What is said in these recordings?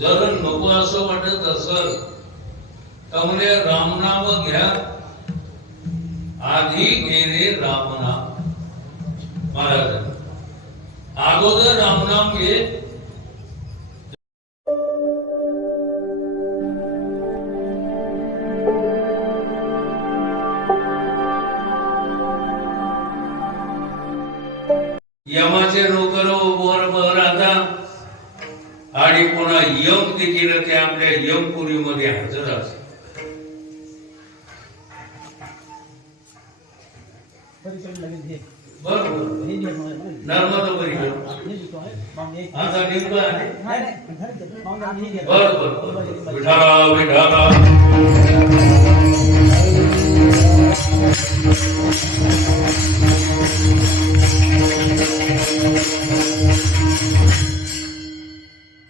जर नको असं वाटत असल त्यामुळे रामनाम घ्या, आधी घेणे रामनाम. महाराज अगोदर रामनाम घे. यमाचे नोकर वर आता आणि पुन्हा यम देखील ते आपल्या यमपुरीमध्ये हजर असते. बरोबर नर्मदा परिक्रम आता नेमकं आहे. बरोबर विठाला विठाला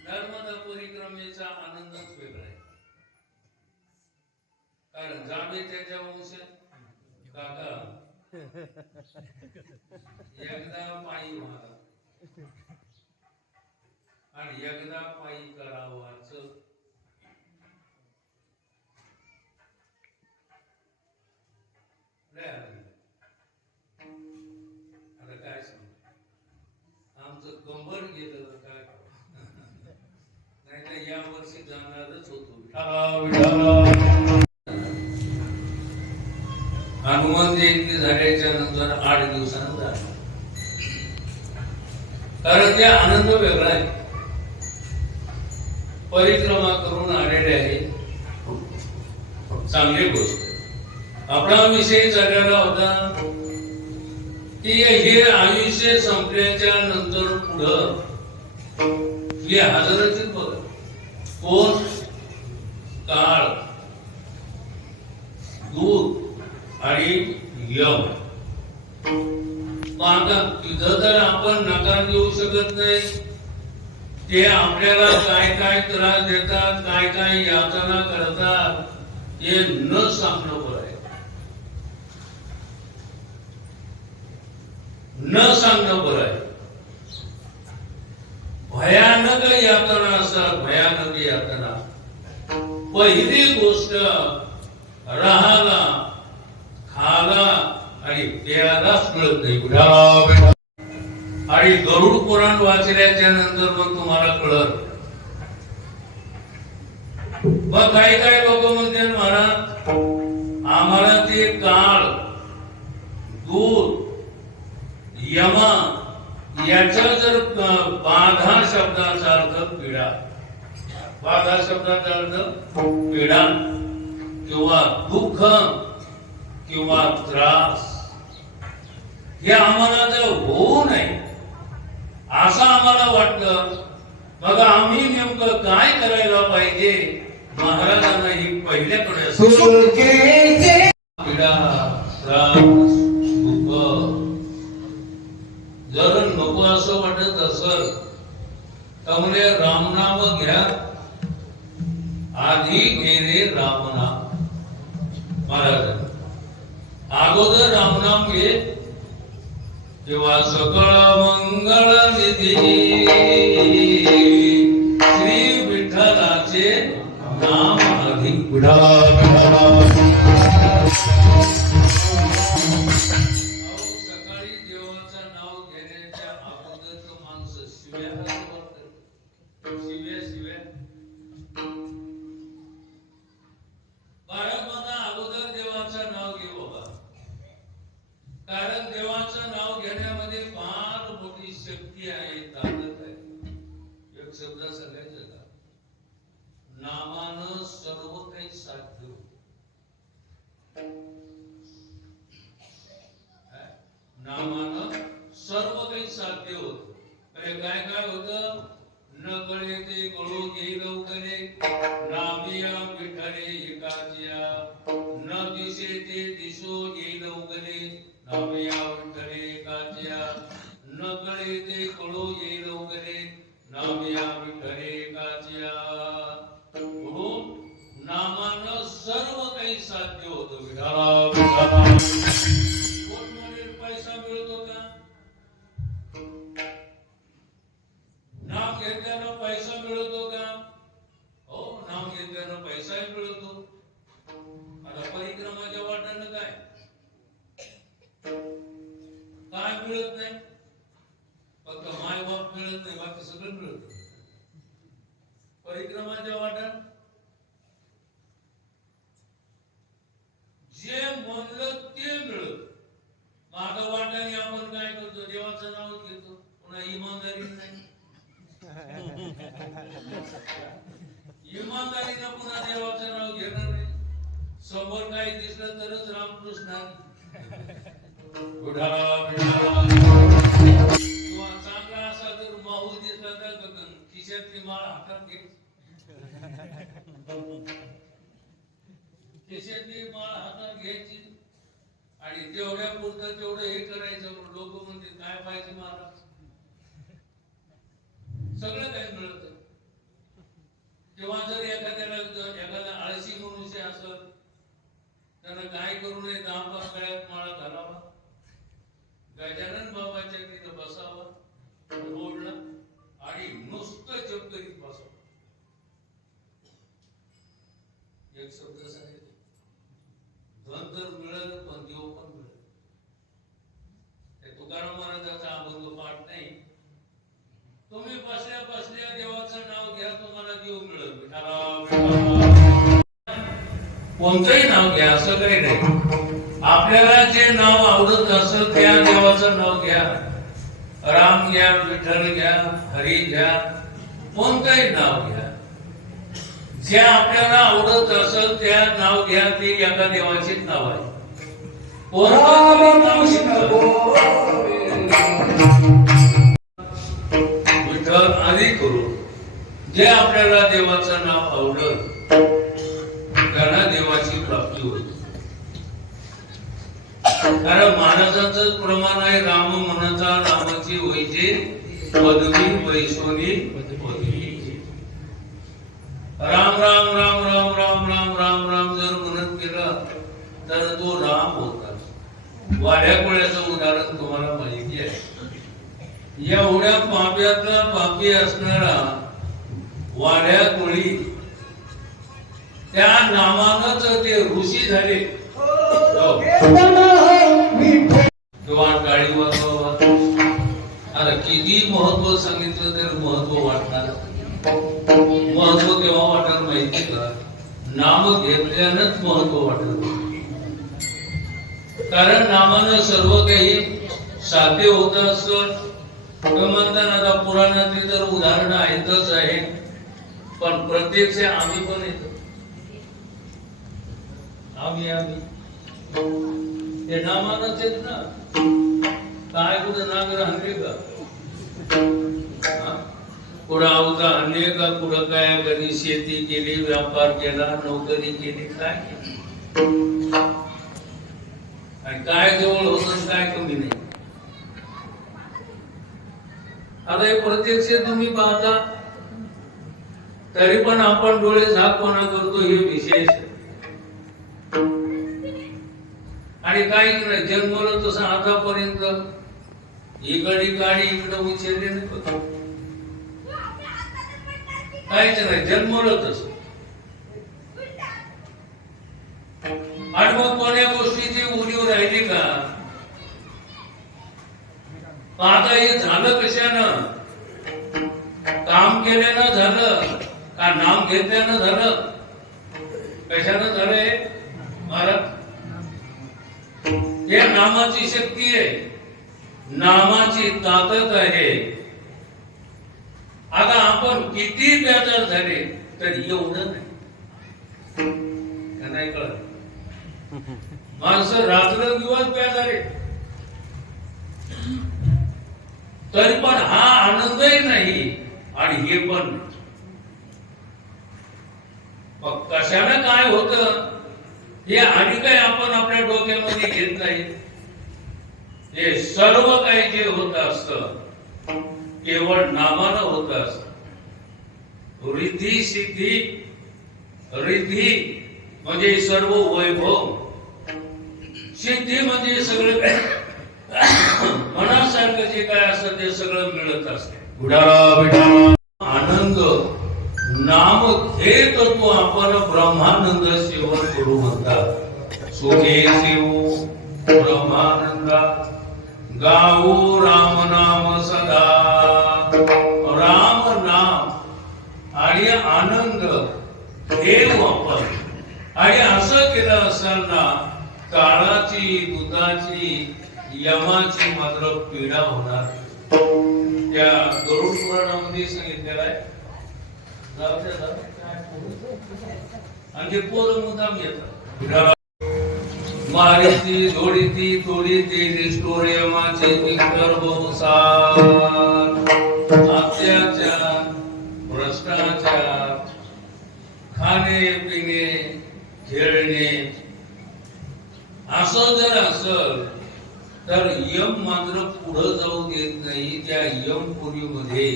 नर्मदा परिक्रमेचा आनंदच वेगळा आहे. कारण जावे त्याच्या वंश काका एकदा पायी व्हावा आणि एकदा पायी करावाच. आता काय सांग आमचं कंबर गेलं काय नाही तर या वर्षी जाणारच होतो. हनुमान जयंती झाल्याच्या नंतर 8 दिवसानं झाला. कारण ते आनंद वेगळा आहे. परिक्रमा करून आलेले आहे, चांगली गोष्ट. आपला विषय चाललेला होता की हे आयुष्य संपल्याच्या नंतर पुढं ही हजरत बघ कोण काळ दूध आणि यम. आता तिथं तर आपण नकार देऊ शकत नाही. ते आपल्याला काय काय त्रास देतात, काय काय यातना करतात हे न सांगणं बरं आहे. न सांगणं बरं आहे. भयानक यातना असतात, भयानक यातना. पहिली गोष्ट राहायला खाला आणि प्यायलाच मिळत नाही. आणि गरुड पुराण वाचल्याच्या नंतर मग तुम्हाला कळत. मग काही काही लोक म्हणते महाराज आम्हाला ते काळ दूध यमा याचा जर बाधा शब्दाचा अर्थ पीडा, बाधा शब्दाचा अर्थ पीडा किंवा दुःख किंवा त्रास हे आम्हाला जर होऊ नये असं आम्हाला वाटतं. मग आम्ही नेमकं काय करायला पाहिजे. महाराजांना ही पहिल्याकडे पीडा त्रास दुःख जर नको असं वाटत असल त्यामुळे रामनाम घ्या, आधी घेणे रामनाम. महाराज अगोदर रामनाम घे तेव्हा सकळ मंगळ निधी श्री विठ्ठलाचे नाम अधिक. सकाळी देवाचं नाव घेण्याच्या अगोदरच माणसं शिव्या शिव्या बाळगमाता अगोदर देवाचं नाव घे बाबा. कारण देवाचं नाव घेण्यामध्ये फार मोठी शक्ती आहे, ताकद आहे. एक शब्द सांगायचं का, नामानं सर्व काही साध्य होत. नामानं सर्व काही साध्य होत. अरे काय काय होत. न कळे ते कळू घे लवकरे नामिया विठ्ठले एकाचिया. न दिसे ते दिसो घे लवकरे नामिया विठ्ठले एकाचिया. न कळे ते कळू घे लवकरे नामिया विठ्ठले एकाचिया. म्हणून नामानं सर्व काही साध्य होतं. विठाला पैसा मिळतो का. नाम घेतल्यानं पैसा मिळतो का. माणसाला पैसाही मिळतो. आता परिक्रमाच्या वाटानं काय काय मिळत नाही, फक्त माय बाप मिळत नाही, बाकी सगळं मिळत. परिक्रमाच्या वाटण जे म्हणलं ते मिळत. माग वाटाने आपण काय करतो, देवाचं नाव घेतो, पुन्हा इमानदारी नाही. इमानदारीनं पुन्हा देवाचं नाव घेणार नाही. समोर काही दिसलं तरच रामकृष्ण चांगला असा तर माहू दिसला तर खिशातली माळ हातात घे, खिशातली माळ हातात घ्यायची आणि तेवढ्या पुरतं तेवढं हे करायचं. लोक म्हणते काय पाहिजे महाराज, सगळं काही मिळत. तेव्हा जर एखादा आळशी मनुष्य असत, त्याला काय करू नये, 10-5 गळ्यात माळा घालावा, गजानन बाबाच्या तिथं बसावं रोडला आणि नुसतं जप करीत बसावं. एक शब्द सांगितलं, धन तर मिळालं पण देव पण मिळालं. तुकाराम महाराजाचा अभंग पाठ नाही. तुम्ही बसल्या बसल्या देवाचं नाव घ्या, तुम्हाला देव मिळेल. कोणतंही नाव घ्या, असं काही नाही. आपल्याला जे नाव आवडत असेल त्या देवाचं नाव घ्या. राम घ्या, विठ्ठल घ्या, हरी घ्या, कोणतंही नाव घ्या. जे आपल्याला आवडत असेल त्या नाव घ्या. ती एका देवाचीच नाव आहे. विठ्ठल आदी करू. जे आपल्याला देवाचं नाव आवडत त्यांना देवाची प्राप्ती होते. कारण महाराजांचं प्रमाण आहे, राम म्हणता रामाची वैजे पदवी वैसोनी पदवी. राम राम राम राम राम राम राम राम जर म्हणत गेला तर तो राम होता. वाड्याकोळ्याचं उदाहरण तुम्हाला माहिती आहे. एवढ्या पाप्यातला पापी असणारा वाड्याकोळी त्या नामानच ते ऋषी झाले. टाळी वाजवा. आता किती महत्व सांगितलं तर महत्व वाटणार. महत्व केव्हा वाटणार माहिती का? नाम घेतल्यानंच महत्व वाटत. कारण नामानं सर्व काही साध्य होत असत. म्हणताना आता पुराणातली तर उदाहरणं आहेतच आहे, पण प्रत्यक्ष आम्ही पण येतो. आम्ही ते नामानच आहेत ना. काय कुठं नागर आणले का? कुठं अवता आणले का? कुठं काय कधी शेती केली, व्यापार केला, नोकरी केली, काय केली? आणि काय जवळ होत काय कमी नाही. आता हे प्रत्यक्ष तुम्ही पाहता, तरी पण आपण डोळे झाकपणा करतो, हे विशेष. आणि काही नाही, जन्मलं तसं आतापर्यंत इकडे गाडी इकडे उचलले नाही, काहीच नाही, जन्मलं तसं. आणि मग कोण्या गोष्टीची उणीव राहिली का? आता हे झालं कशानं? काम केल्यानं झालं का नाम घेतल्यानं झालं? कशानं झालंय महाराज? हे नामाची शक्ती आहे, नामाची ताकद आहे. आता आपण किती बेजार झाले तरी एवढं नाही कळत. माणसं रात्र दिवस बेजारे तरी पण हा आनंदही नाही आणि हे पण नाही. मग कशाने काय होत हे आणि काही आपण आपल्या डोक्यामध्ये घेत नाही. हे सर्व काही जे होत असत केवळ नामानं होत असत. रिद्धी सिद्धी, रिद्धी म्हणजे सर्व वैभव, सिद्धी म्हणजे सगळं मनासारखं जे काय असत ते सगळं मिळत असते. आनंद नाम मग हे तत्व आपण ब्रह्मानंद सेवन करू म्हणतात. सुखे शिव ब्रह्मानंदा गाऊ राम नाम सदा. राम नाम आणि आनंद हे वापर. आणि असं केलं असताना काळाची दुधाची यमाची मात्र पीडा होणार. त्या गरुड पुराणामध्ये सांगितलेलं आहे. आणि पोरं मुद्दाम येतात. मारीची जोडीती तोडीती निष्ठुर यमाचे किंकर बहुसार. अत्याचार भ्रष्टाचार खाणे पिणे खेळणे असं जर असल तर यम मात्र पुढे जाऊ देत नाही. त्या यमपुरीमध्ये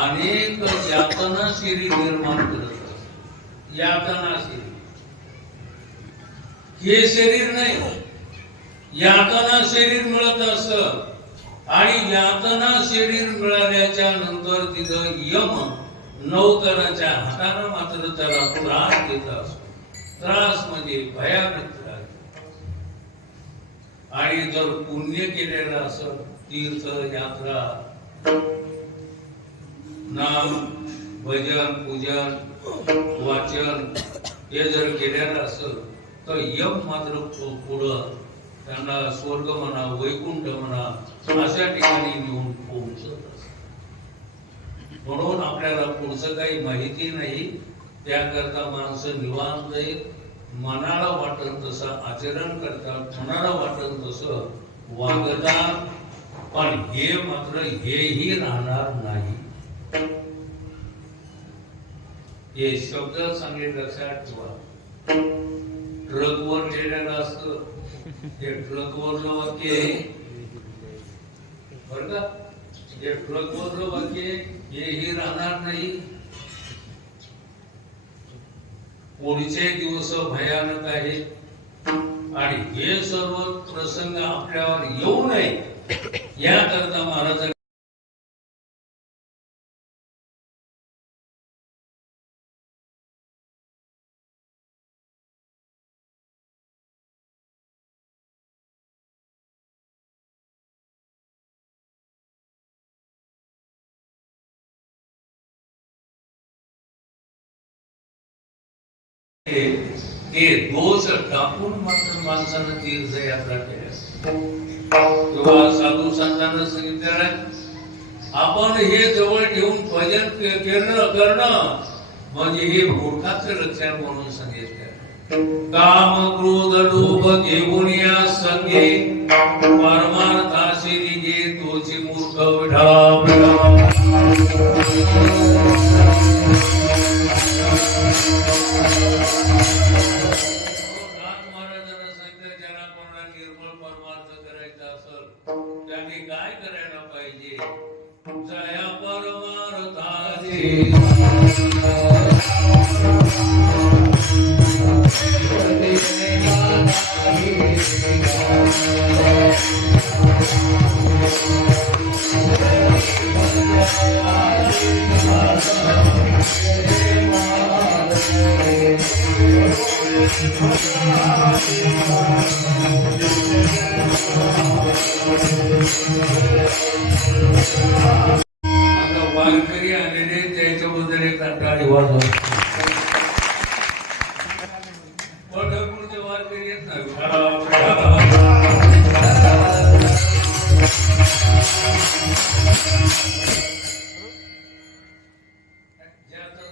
अनेक यातना शरीर निर्माण करत. यातना शरीर हे शरीर नाही, यातना शरीर मिळत असत. आणि यातना शरीर मिळाल्याच्या नंतर तिथं यम नौकराच्या हाताने मात्र त्याला त्रास देत असतो. त्रास म्हणजे भयानक त्रास. आणि जर पुण्य केलेलं असं तीर्थ यात्रा नाम भजन पूजन वाचन हे जर केलेलं असेल तर यम मात्र पुढं त्यांना स्वर्ग म्हणा वैकुंठ म्हणा अशा ठिकाणी नेऊन पोहोचत असत. म्हणून आपल्याला पुढचं काही माहिती नाही. त्याकरता माणसं निवांत मनाला वाटत तसं आचरण करतात, मनाला वाटत तसं वागतात. पण हे मात्र हेही राहणार नाही. हे शब्द चांगले लक्षात ठेवा. ट्रकवर गेलेलं असतं हे ट्रकवरलं वाक्य बर का. हे ट्रकवरलं वाक्य हेही राहणार नाही. पुढचे दिवस भयानक आहेत. आणि हे सर्व प्रसंग आपल्यावर येऊ नये याकरता महाराज ते दोष टाकून मात्र माणसानं तीर्थयात्रा केल्या. किंवा साधू संतांना सांगितलेलं आपण हे जवळ ठेवून भजन करणं म्हणजे हे मूर्खाचं लक्षण म्हणून सांगितलं. काम क्रोध लोभ घेऊन या संगे परमार्थाशी निघे तोची मूर्ख विढा. त्यांनी काय करायला पाहिजे. जया परमार्थाची वारकरी आलेले त्याच्याबद्दल एक टाळी वाजवा. पंढरपूरचे वारकरी येत नाही. ज्याचा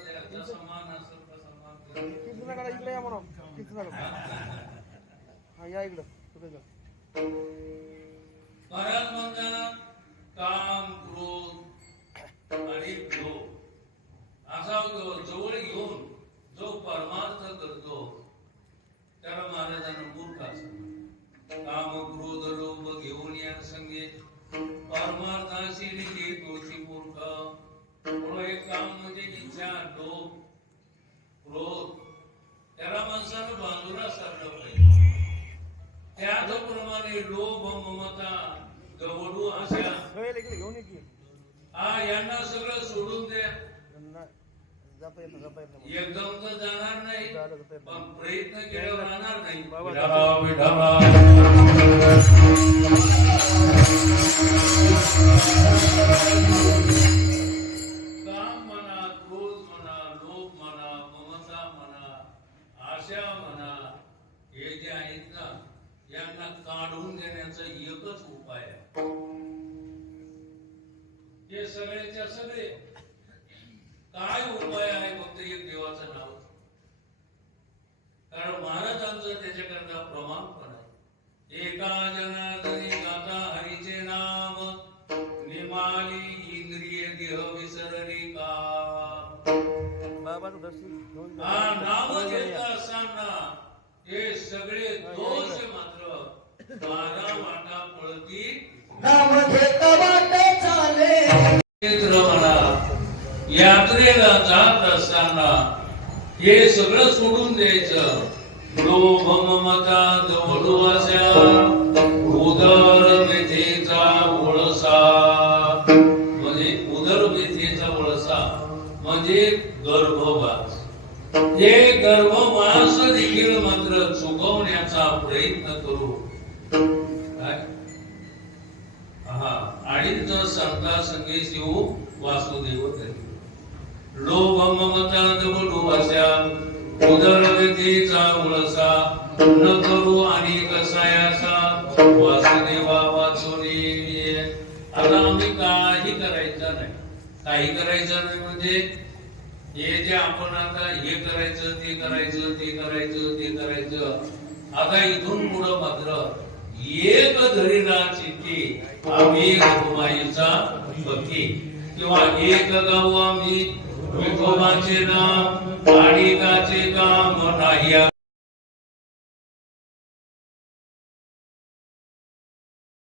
समान असेल तसा परत म्हणतात काम क्रोध आणि लोभ असा जवळ घेऊन जो परमार्थ करतो त्याला महाराजांना मूर्ख असं. काम क्रोध लोभ घेऊन या संगे परमार्थाशी निघे तोची मूर्ख. एक काम म्हणजे इच्छा लोभ क्रोध त्याला माणसानं बाजूला सारलं पाहिजे. त्याचप्रमाणे लोभ ममता गवडू आशा यांना सगळं सोडून द्या. एकदम तर जाणार नाही, पण प्रयत्न केल्यावर राहणार नाही. काम म्हणा, क्रोध म्हणा, लोभ म्हणा, ममता म्हणा, आशा म्हणा, हे जे आहेत ना, यांना काढून देण्याचा एकच उपाय आहे. हे सगळेच्या सगळे काय उपाय आहे? फक्त एक देवाचं नाव. कारण महाराजांचं त्याच्याकरता प्रमाण पण आहे. एका जनार्दनी गाता हरीचे नाम, निमाली इंद्रिय देह विसरली का. नाम घेत असताना हे सगळे दोष मात्र बारा वाटा पळती. नाम घेत वाटे चाले म्हणा. यात्रेला जात असताना हे सगळं सोडून द्यायचं. लोभ ममता दवडुवाच्या उदर व्यथेचा वळसा, म्हणजे उदर व्यथेचा वळसा म्हणजे गर्भवास. हे गर्भवास देखील मात्र चुकवण्याचा प्रयत्न करू. काय आणि संता संगे शिव वासुदेव तरी. लोभ ममता दवडुवाच्या उदर व्यथेचा वळसा न करू आणि कसायाचा वासुदेवा वाचोनी. आता आम्ही काही करायचं नाही. काही करायचं नाही म्हणजे हे जे आपण आता हे करायचं, ते करायचं, ते करायचं, ते करायचं. आता इथून पुढं मात्र एक धरीला चित्ती आम्ही रघुमाईचा भक्ती, किंवा एक गाऊ आम्ही विठोबाचे नाम,